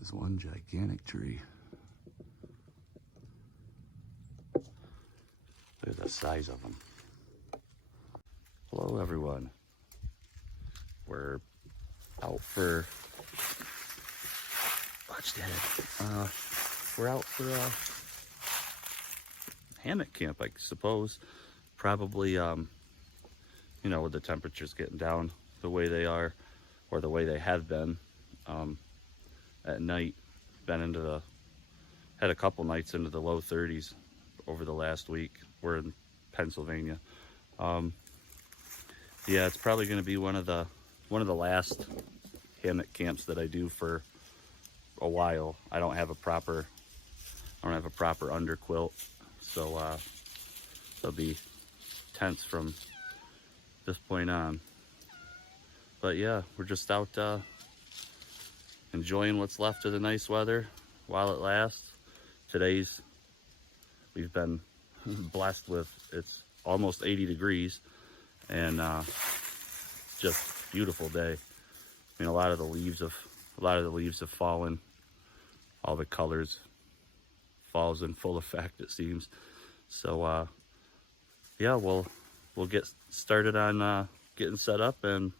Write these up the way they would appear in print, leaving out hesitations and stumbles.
There's one gigantic tree. Look at the size of them. Hello everyone. We're out for, watch that. We're out for a hammock camp, I suppose. Probably, you know, with the temperatures getting down the way they are, or the way they have been, at night, had a couple nights into the low 30s over the last week. We're in Pennsylvania. Yeah, it's probably going to be one of the last hammock camps that I do for a while. I don't have a proper underquilt, so there'll be tents from this point on. But yeah, we're just out enjoying what's left of the nice weather while it lasts. We've been blessed with, it's almost 80 degrees and just beautiful day. I mean, a lot of the leaves have fallen. All the colors falls in full effect, it seems. So yeah, we'll get started on getting set up, and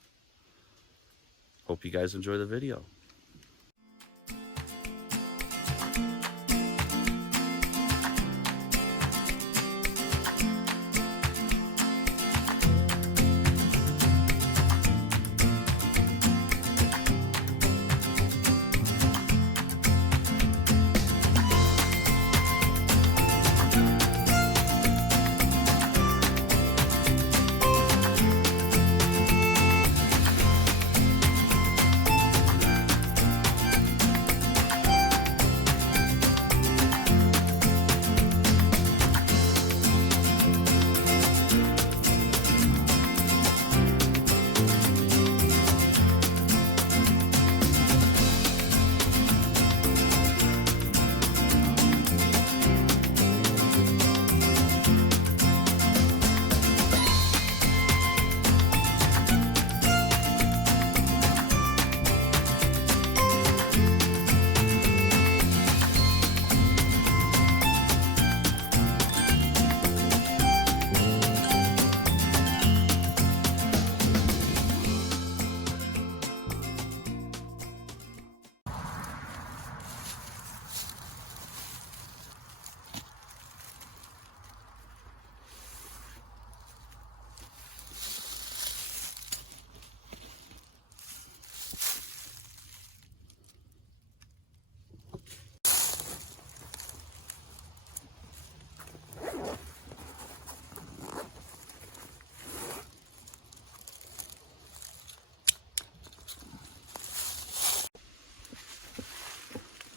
hope you guys enjoy the video.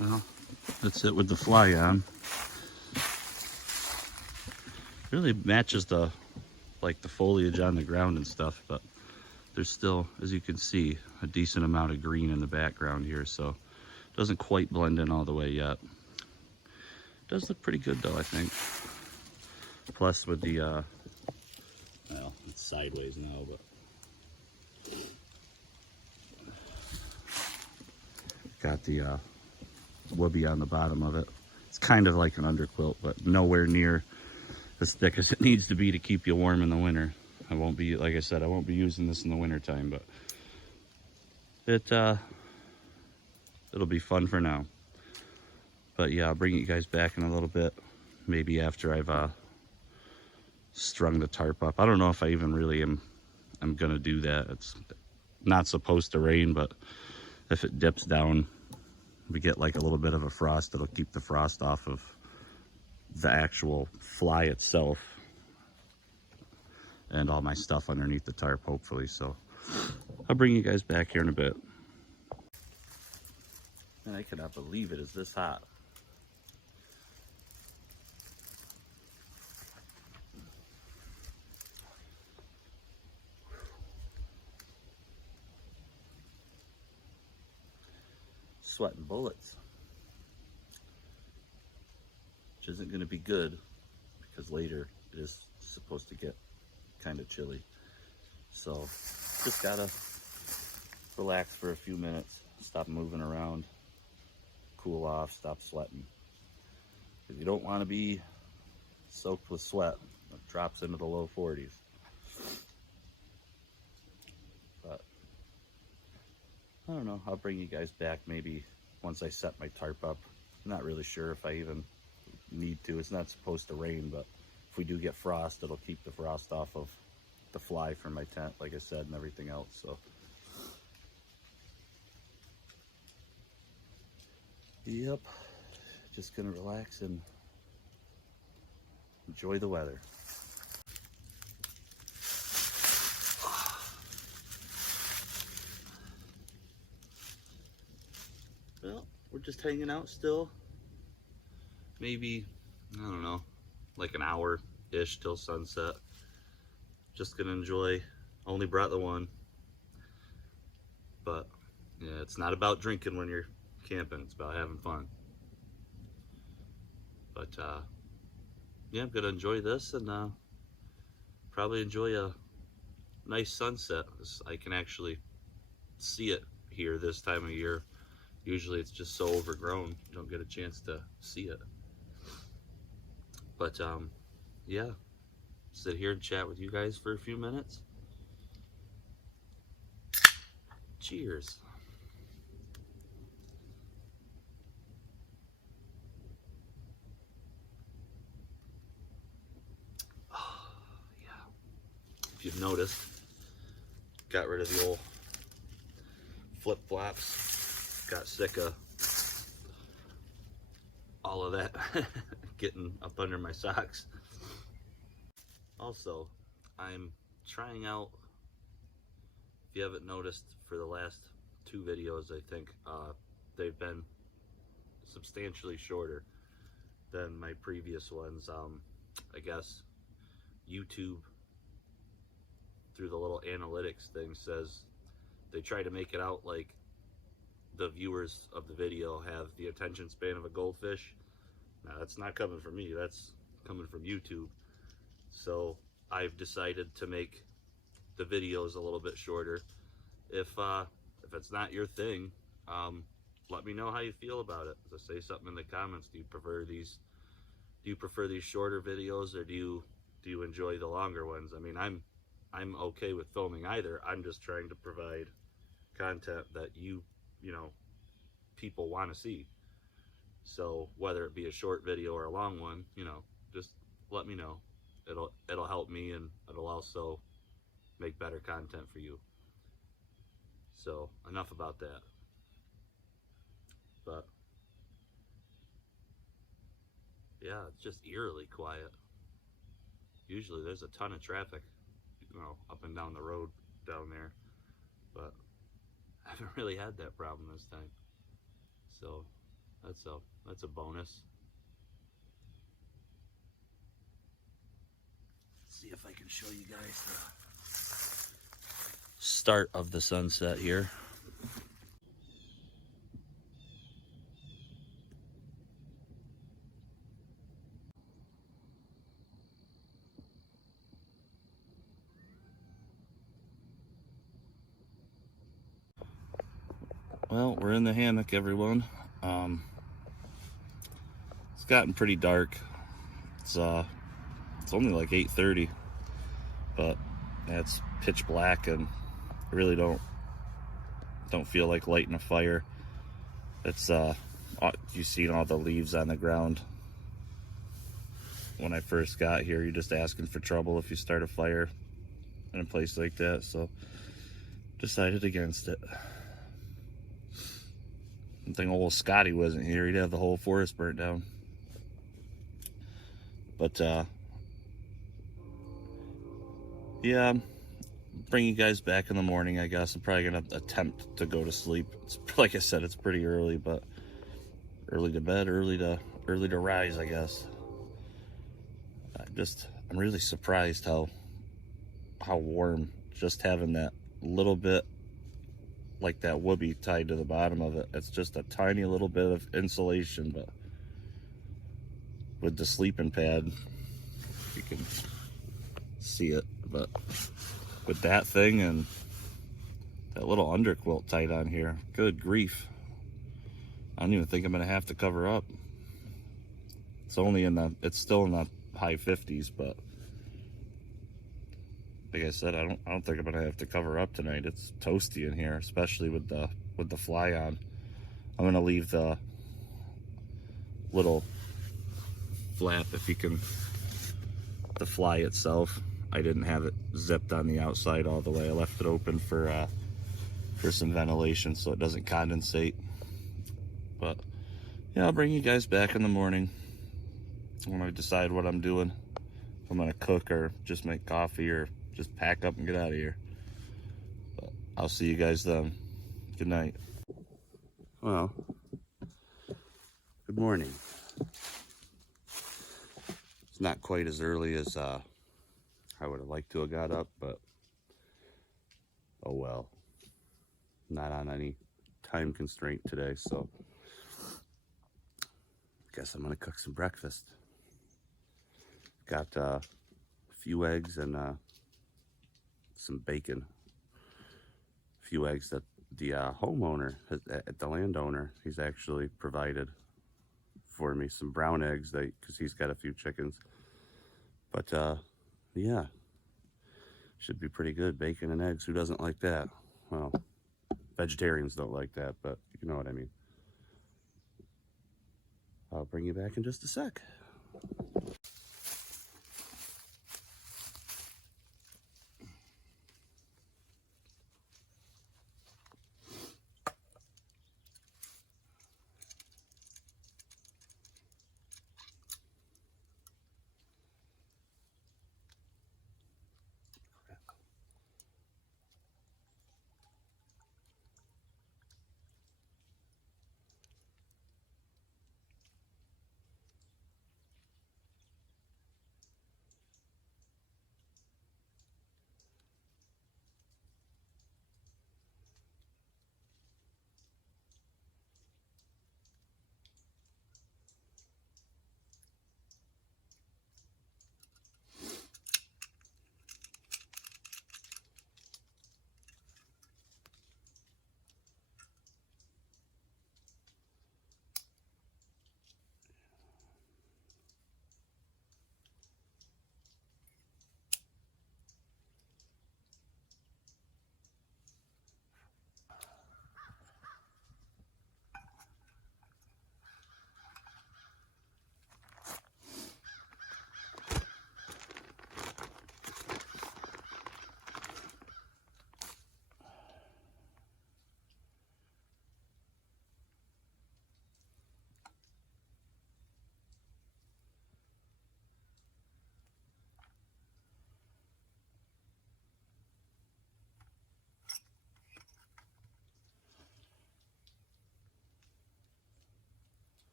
Well, that's it with the fly on. Really matches the foliage on the ground and stuff, but there's still, as you can see, a decent amount of green in the background here, so it doesn't quite blend in all the way yet. It does look pretty good though, I think. Plus with the well, it's sideways now, but got the woobie on the bottom of it. It's kind of like an underquilt, but nowhere near as thick as it needs to be to keep you warm in the winter. I won't be, like I said, I won't be using this in the winter time, but it'll be fun for now. But yeah, I'll bring you guys back in a little bit, maybe after I've strung the tarp up. I don't know if I even really am gonna do that. It's not supposed to rain, but if it dips down, we get like a little bit of a frost. It'll keep the frost off of the actual fly itself and all my stuff underneath the tarp, hopefully. So I'll bring you guys back here in a bit. And I cannot believe it is this hot. Sweating bullets, which isn't going to be good because later it is supposed to get kind of chilly. So just gotta relax for a few minutes, stop moving around, cool off, stop sweating. Because you don't want to be soaked with sweat. It drops into the low 40s. But I don't know, I'll bring you guys back maybe once I set my tarp up. I'm not really sure if I even need to. It's not supposed to rain, but if we do get frost, it'll keep the frost off of the fly from my tent, like I said, and everything else. So yep, just gonna relax and enjoy the weather. Well, we're just hanging out still. Maybe, I don't know, like an hour-ish till sunset. Just gonna enjoy. Only brought the one. But, yeah, it's not about drinking when you're camping. It's about having fun. But, yeah, I'm gonna enjoy this and probably enjoy a nice sunset. I can actually see it here this time of year. Usually it's just so overgrown, you don't get a chance to see it. But yeah, sit here and chat with you guys for a few minutes. Cheers. Oh, yeah. If you've noticed, got rid of the old flip-flops. Got sick of all of that getting up under my socks. Also, I'm trying out, if you haven't noticed, for the last 2 videos, I think, they've been substantially shorter than my previous ones. I guess YouTube, through the little analytics thing, says they try to make it out like the viewers of the video have the attention span of a goldfish. Now, that's not coming from me, that's coming from YouTube. So I've decided to make the videos a little bit shorter. If it's not your thing, let me know how you feel about it. So say something in the comments. Do you prefer these shorter videos, or do you enjoy the longer ones? I mean, I'm okay with filming either. I'm just trying to provide content that you know, people want to see. So whether it be a short video or a long one, you know, just let me know. It'll help me, and it'll also make better content for you. So enough about that. But yeah, it's just eerily quiet. Usually there's a ton of traffic, you know, up and down the road down there, but I haven't really had that problem this time. So that's a bonus. Let's see if I can show you guys the start of the sunset here. Well, we're in the hammock, everyone. It's gotten pretty dark. It's only like 8:30, but yeah, it's pitch black, and I really don't feel like lighting a fire. It's you've seen all the leaves on the ground. When I first got here, you're just asking for trouble if you start a fire in a place like that, so decided against it. I think old Scotty wasn't here, he'd have the whole forest burnt down. But yeah, bring you guys back in the morning, I guess. I'm probably gonna attempt to go to sleep. It's, like I said, it's pretty early, but early to bed, early to rise, I guess. I'm really surprised how warm, just having that little bit, like that whoopee tied to the bottom of it. It's just a tiny little bit of insulation, but with the sleeping pad, you can see it. But with that thing and that little underquilt tied on here, good grief, I don't even think I'm gonna have to cover up. It's still in the high 50s, but like I said, I don't think I'm gonna have to cover up tonight. It's toasty in here, especially with the fly on. I'm gonna leave the little flap, if you can, the fly itself. I didn't have it zipped on the outside all the way. I left it open for some ventilation so it doesn't condensate. But yeah, I'll bring you guys back in the morning when I decide what I'm doing. If I'm gonna cook or just make coffee or just pack up and get out of here. But I'll see you guys then. Good night. Well, good morning. It's not quite as early as I would have liked to have got up, but oh well. Not on any time constraint today, so I guess I'm gonna cook some breakfast. Got a few eggs and some bacon. A few eggs that the homeowner, the landowner, he's actually provided for me. Some brown eggs, because he's got a few chickens. But yeah, should be pretty good. Bacon and eggs, who doesn't like that? Well, vegetarians don't like that, but you know what I mean. I'll bring you back in just a sec.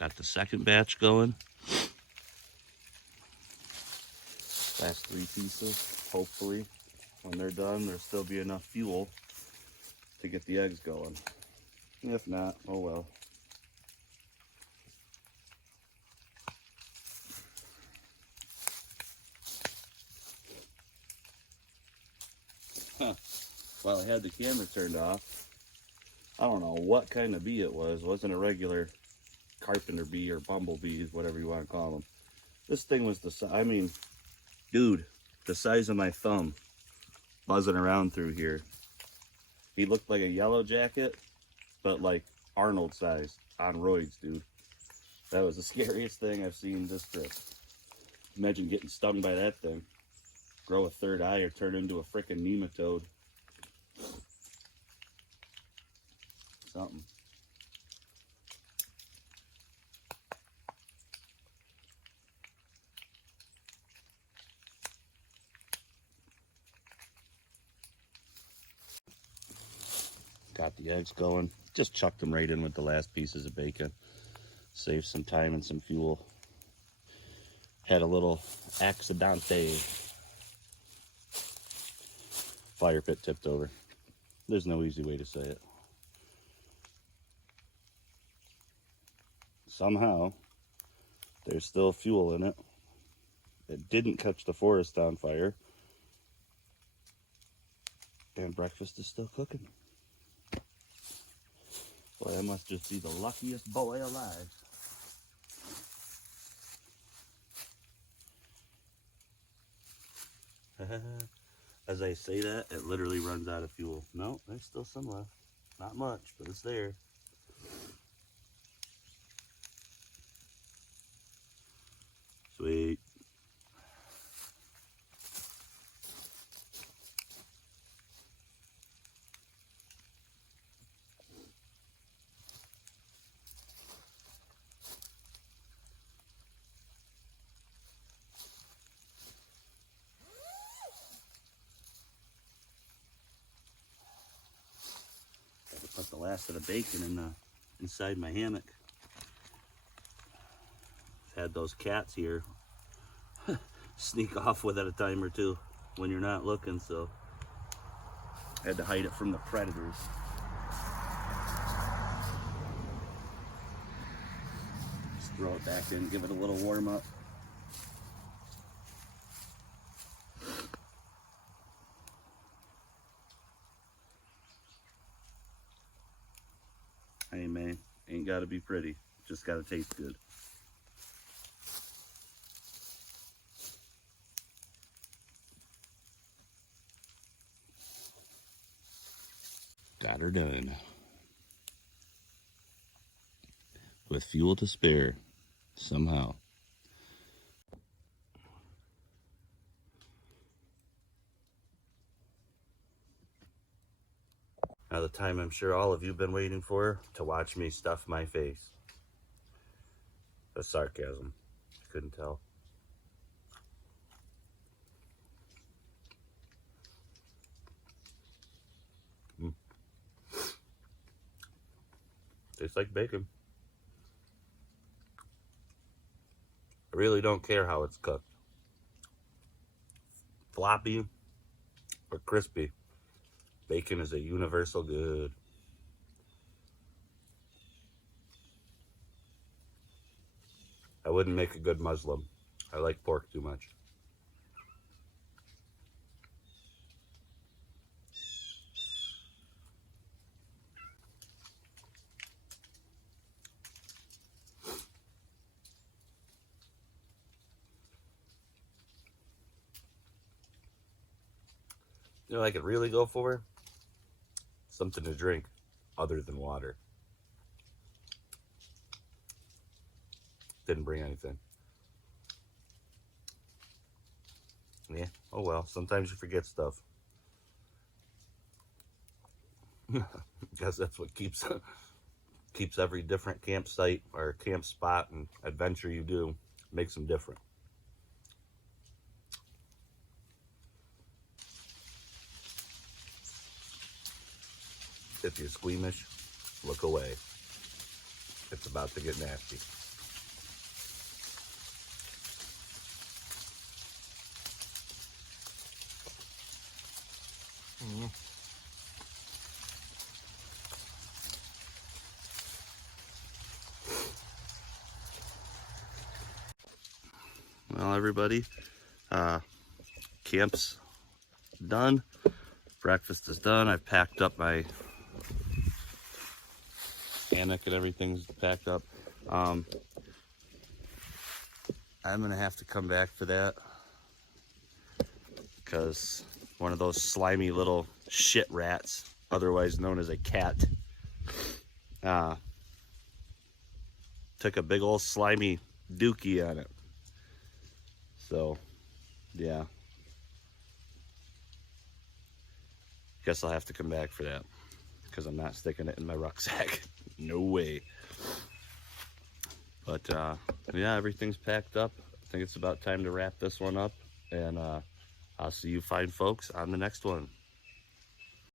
Got the second batch going. Last 3 pieces. Hopefully, when they're done, there'll still be enough fuel to get the eggs going. If not, oh well. Huh. While I had the camera turned off, I don't know what kind of bee it was. It wasn't a regular carpenter bee or bumblebee, whatever you want to call them. This thing was I mean, dude, the size of my thumb, buzzing around through here. He looked like a yellow jacket, but like Arnold size on roids, dude. That was the scariest thing I've seen this trip. Imagine getting stung by that thing. Grow a third eye or turn into a frickin' nematode. Something. Got the eggs going. Just chucked them right in with the last pieces of bacon. Save some time and some fuel. Had a little accidente. Fire pit tipped over. There's no easy way to say it. Somehow, there's still fuel in it. It didn't catch the forest on fire. And breakfast is still cooking. Boy, I must just be the luckiest boy alive. As I say that, it literally runs out of fuel. No, there's still some left. Not much, but it's there. Sweet. Gotta put the last of the bacon in inside my hammock. I've had those cats here sneak off with it a time or two when you're not looking, so I had to hide it from the predators. Just throw it back in, give it a little warm up. Hey man, ain't gotta be pretty, just gotta taste good. Got her done. With fuel to spare, somehow. Now the time I'm sure all of you have been waiting for, to watch me stuff my face. That's sarcasm. I couldn't tell. Tastes like bacon. I really don't care how it's cooked. Floppy or crispy. Bacon is a universal good. I wouldn't make a good Muslim. I like pork too much. You know what I could really go for? Something to drink other than water. Didn't bring anything. Yeah, oh well, sometimes you forget stuff. Guess that's what keeps every different campsite or camp spot and adventure you do, makes them different. If you're squeamish, look away. It's about to get nasty. Well, everybody, camp's done. Breakfast is done. I've packed up my hammock and everything's packed up. I'm gonna have to come back for that because one of those slimy little shit rats, otherwise known as a cat, took a big old slimy dookie on it. So, yeah. Guess I'll have to come back for that because I'm not sticking it in my rucksack. No way. But yeah, everything's packed up. I think it's about time to wrap this one up, and I'll see you fine folks on the next one.